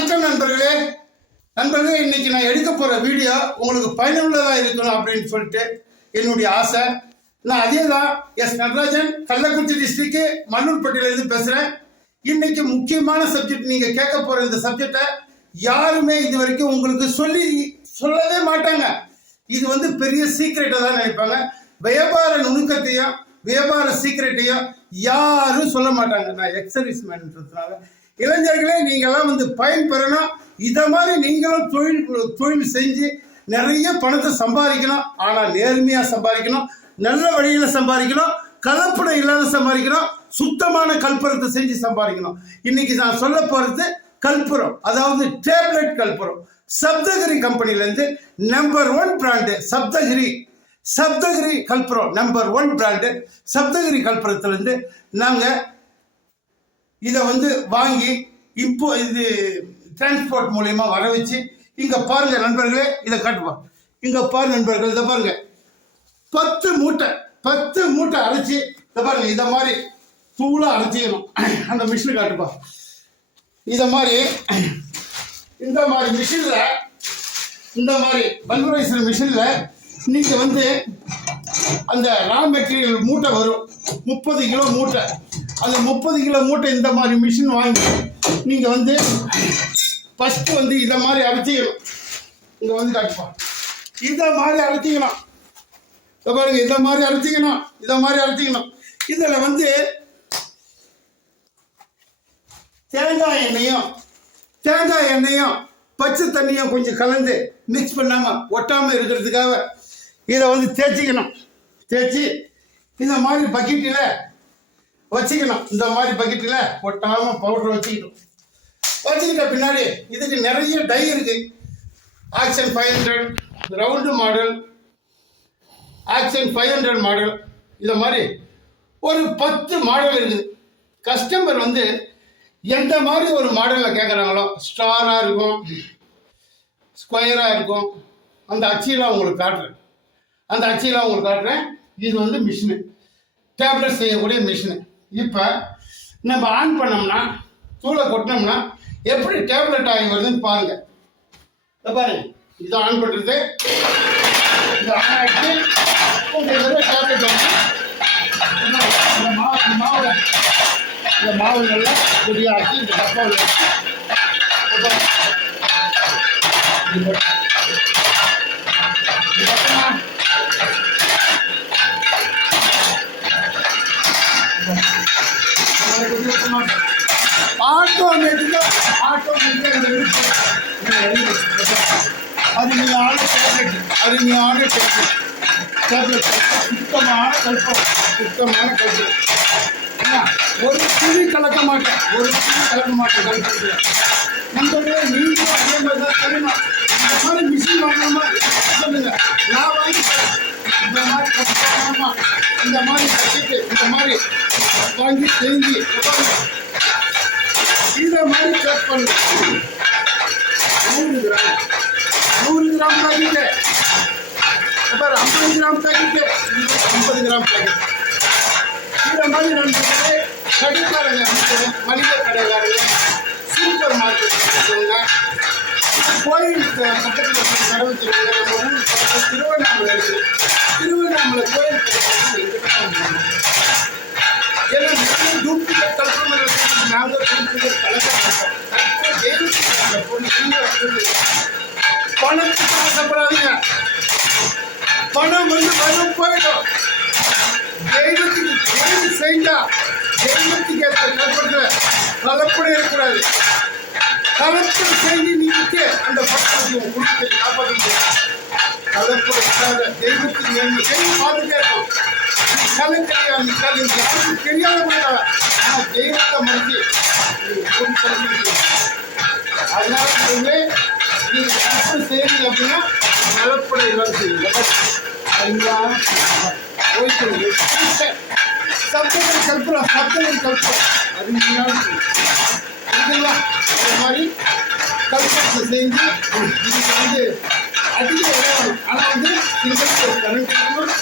வணக்கம் நண்பர்களே. இன்னைக்கு நான் எடுக்க போற வீடியோ உங்களுக்கு பயனுள்ளதா இருக்கணும் அப்படின்னு சொல்லிட்டு என்னுடைய ஆசை. நான் அதே தான் எஸ் நடராஜன், கள்ளக்குறிச்சி டிஸ்ட்ரிக்ட் மண்ணூர்பட்டியிலிருந்து பேசுறேன். இன்னைக்கு முக்கியமான சப்ஜெக்ட் நீங்க கேட்க போற இந்த சப்ஜெக்டை யாருமே இது வரைக்கும் உங்களுக்கு சொல்லவே மாட்டாங்க. இது பெரிய சீக்கிரட்டா தான் நினைப்பாங்க. வியாபார நுணுக்கத்தையும் வியாபார சீக்கிரட்டையும் யாரும் சொல்ல மாட்டாங்க. நான் எக்ஸர்வீஸ் மேன்றதுனால இளைஞர்களே நீங்கெல்லாம் பயன்பெறணும். இதை மாதிரி நீங்களும் தொழில் செஞ்சு நிறைய பணத்தை சம்பாதிக்கணும். ஆனால் நேர்மையாக சம்பாதிக்கணும், நல்ல வழியில் சம்பாதிக்கணும், கலப்படம் இல்லாத சம்பாதிக்கணும், சுத்தமான கற்பூரத்தை செஞ்சு சம்பாதிக்கணும். இன்னைக்கு நான் சொல்ல போகிறது கற்பூரம், அதாவது டேப்லெட் கற்பூரம். சப்தகிரி கம்பெனிலேருந்து நம்பர் 1 பிராண்டு சப்தகிரி கற்பூரம் நம்பர் 1 பிராண்டு. சப்தகிரி கற்பூரத்திலேருந்து நாங்கள் இதை வாங்கி இப்போ இது டிரான்ஸ்போர்ட் மூலயமா வர வச்சு இங்கே பாருங்க நண்பர்களே, இதை காட்டுப்பா. இங்கே பாருங்க நண்பர்கள், இதை பாருங்க 10 மூட்டை அரைச்சி இதை பாருங்க. இதை மாதிரி தூளாக அரைச்சிக்கணும். அந்த மிஷினை காட்டுப்பா. இதை மாதிரி இந்த மாதிரி மிஷினில், இந்த மாதிரி பல்வரைசர் மிஷினில் நீங்கள் அந்த ரா மெட்டீரியல் மூட்டை வரும், 30 கிலோ மூட்டை. அந்த 30 கிலோ மூட்டை இந்த மாதிரி மிஷின் வாங்கி நீங்கள் ஃபஸ்ட்டு இதை மாதிரி அரைச்சிக்கணும். இங்கே காட்டுப்பா. இதை மாதிரி அரைச்சிக்கணும். இதை பாருங்க, இதை மாதிரி அரைச்சிக்கணும். இதில் தேங்காய் எண்ணெயும் பச்சை தண்ணியும் கொஞ்சம் கலந்து மிக்ஸ் பண்ணாமல் ஒட்டாமல் இருக்கிறதுக்காக இதை தேய்ச்சிக்கணும். தேய்ச்சி இந்த மாதிரி பக்கெட்டில் வச்சுக்கணும். இந்த மாதிரி பக்கெட்டில் ஒட்டாமல் பவுடர் வச்சுக்கிட்ட பின்னாடி இதுக்கு நிறைய டை இருக்கு. Action 500 round model, action 500 model, இதை மாதிரி ஒரு 10 மாடல் இருக்குது. கஸ்டமர் எந்த மாதிரி ஒரு மாடலில் கேட்குறாங்களோ, ஸ்டாராக இருக்கும், ஸ்கொயராக இருக்கும், அந்த அச்சியெல்லாம் உங்களுக்கு காட்டுறேன். இது மிஷினு, டேப்லெட் செய்யக்கூடிய மிஷினு. இப்போ நம்ம ஆன் பண்ணோம்னா, தூளை கொட்டினோம்னா எப்படி டேப்லெட் ஆகி வருதுன்னு பாருங்க. இதை பாருங்க, இதை ஆன் பண்ணுறது, இதை ஆன் ஆகிட்டு உங்களுக்கு டேப்லெட் இந்த மாவு நல்லா பொடியாக்கி இந்த டப்பாவில் ஆட்டோமேட்டிக்காக அருமையான டேப்லெட் சுத்தமான கல்பம். ஒரு துணி கலக்க மாட்டேன் கல்பத்தில். நண்பர்களே, நீங்களும் அதே மாதிரி தான் தெரியுமா? இந்த மாதிரி மிஷின் வாங்கலாமா சொல்லுங்க, நான் வாங்கி தரேன். இந்த மாதிரி கஷ்டமா, இந்த மாதிரி கட்டிட்டு இந்த மாதிரி வாங்கி செஞ்சு இதை மாதிரி பேக் பண்ணுங்க. 100 gram packet, 50 gram packet, 50 gram packet. இந்த மாதிரி நண்பர்களே, கடைக்காரங்க மளிகை கடைக்காரங்க, சூப்பர் மார்க்கெட் வச்சுருக்கவங்க, கோயில் பக்கத்தில் கடை வச்சுருக்கவங்க, நம்ம ஊர் பக்கத்தில் திருவண்ணாமலை இருக்குது. திருவண்ணாமலை கோயில் பக்கத்தில் ஏன்னா நிறைய டூப்ளிகேட் கல்பனை நாங்கள் டூப்ளிகேட் கலக்க மாட்டோம். பணத்துக்கு ஆசைப்படாதீங்க. பணம் பணம் போயிடும். தெய்வத்துக்கு செஞ்சா தெய்வத்துக்கு ஏற்ற கற்பனை கலப்படம் இருக்கக்கூடாது. கலப்படம் செஞ்சு நீங்க அந்த பணத்தை கொடுத்து காப்பாற்ற முடியாது. கலப்படம் இல்லாத தெய்வத்துக்கு நன்மை செய்ய பார்த்துட்டே இருக்கும். யாருக்கும் தெரியாத மாட்டாங்க. ஆனால் தெய்வத்தை மறைச்சி அதனால நீங்க கலப்படம் செய்யறீங்க அப்படின்னா கலப்படம் இல்லாத செய்யுங்க. சப்தகிரி கற்பூரம் அருமையான இதெல்லாம் இந்த மாதிரி கல்பனை செஞ்சு இதுக்கு அதிக விளையாடும். ஆனால் உங்களுக்கு ஒரு கரண்ட் இருக்கணும்.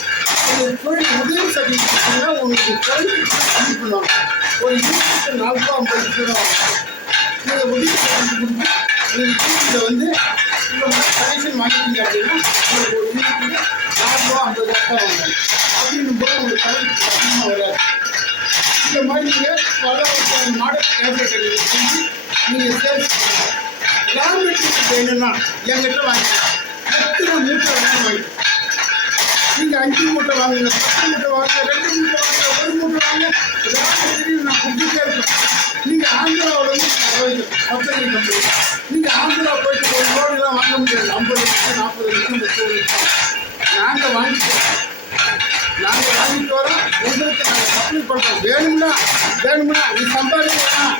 ஒரு தொழில் உதவி சர்டிஃபிகேட்னா உங்களுக்கு கல்வி கம்மி பண்ணுவாங்க. ஒரு 20 40 50 நீங்கள் உதவி கொடுத்து ஃபேப்ரிக் செஞ்சு நீங்கள் சேல்ஸ் பண்ணலாம். ரா மெட்டீரியல் வேணும்னா என்கிட்ட வாங்கிக்கலாம். எத்தனை மூட்டை வேணாலும் வாங்கிக்கலாம். நீங்கள் 5 மூட்டை வாங்குங்க, 10 மூட்டை வாங்க, 2 மூட்டை வாங்க, 1 மூட்டை வாங்க, ரா மெட்டீரியல் நான் கொடுத்துட்டே இருப்பேன். நீங்கள் ஆந்திராவில் வந்து மொத்தங்கள் கம்பெனி, நீங்கள் ஆந்திரா போயிட்டு ஒரு லோடுலாம் வாங்க முடியாது. 50 லட்சம் 40 லட்சம் 30 லட்சம் நாங்கள் வாங்கிட்டு வரோம். உங்களுக்கு நாங்கள் சப்ளை பண்ணுறோம். வேணும்னா நீ சம்பாதிக்கலாம்,